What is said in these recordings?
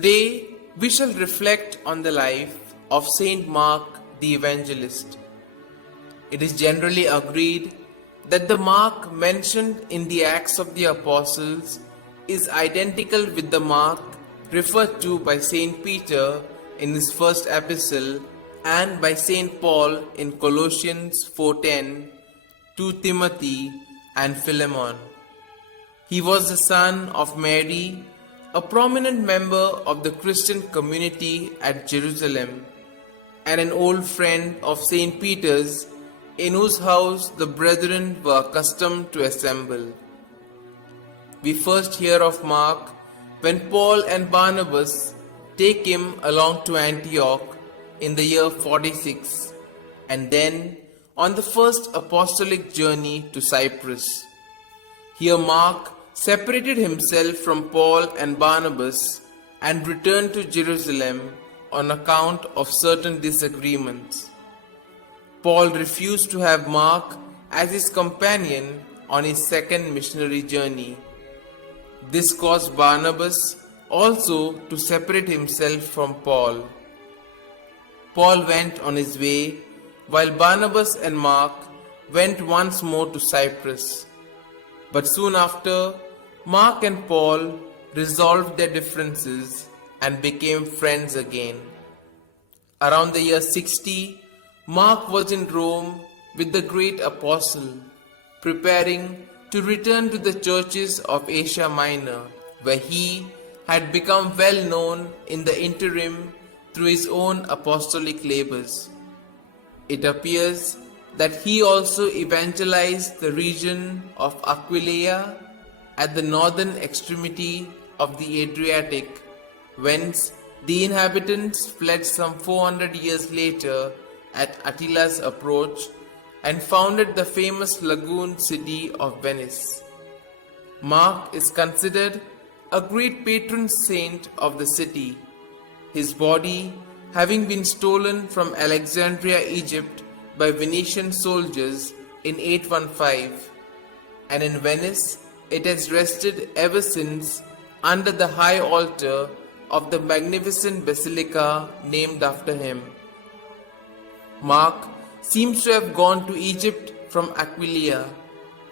Today we shall reflect on the life of St Mark the Evangelist. It is generally agreed that the Mark mentioned in the Acts of the Apostles is identical with the Mark referred to by St Peter in his first epistle and by St Paul in Colossians 4:10, 2 Timothy and Philemon. He was the son of Mary, a prominent member of the Christian community at Jerusalem, and an old friend of St. Peter's, in whose house the brethren were accustomed to assemble. We first hear of Mark when Paul and Barnabas take him along to Antioch in the year 46, and then on the first apostolic journey to Cyprus. Here Mark separated himself from Paul and Barnabas and returned to Jerusalem on account of certain disagreements. Paul refused to have Mark as his companion on his second missionary journey. This caused Barnabas also to separate himself from Paul. Paul went on his way, while Barnabas and Mark went once more to Cyprus. But soon after, Mark and Paul resolved their differences and became friends again. Around the year 60, Mark was in Rome with the great apostle, preparing to return to the churches of Asia Minor, where he had become well known in the interim through his own apostolic labors. It appears that he also evangelized the region of Aquileia at the northern extremity of the Adriatic, whence the inhabitants fled some 400 years later at Attila's approach and founded the famous lagoon city of Venice. Mark is considered a great patron saint of the city, his body having been stolen from Alexandria, Egypt by Venetian soldiers in 815, and in Venice it has rested ever since under the high altar of the magnificent basilica named after him. Mark seems to have gone to Egypt from Aquileia,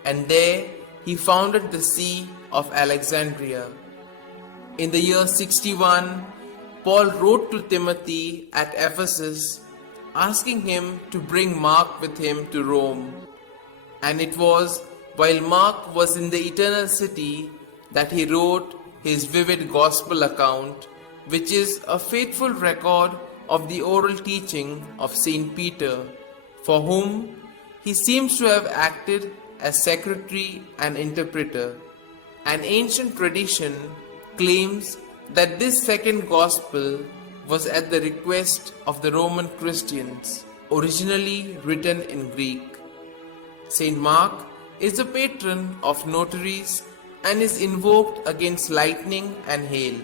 and there he founded the See of Alexandria. In the year 61, Paul wrote to Timothy at Ephesus asking him to bring Mark with him to Rome, and it was while Mark was in the eternal city that he wrote his vivid gospel account, which is a faithful record of the oral teaching of St. Peter, for whom he seems to have acted as secretary and interpreter. An ancient tradition claims that this second gospel was at the request of the Roman Christians, originally written in Greek. St. Mark is the patron of notaries and is invoked against lightning and hail.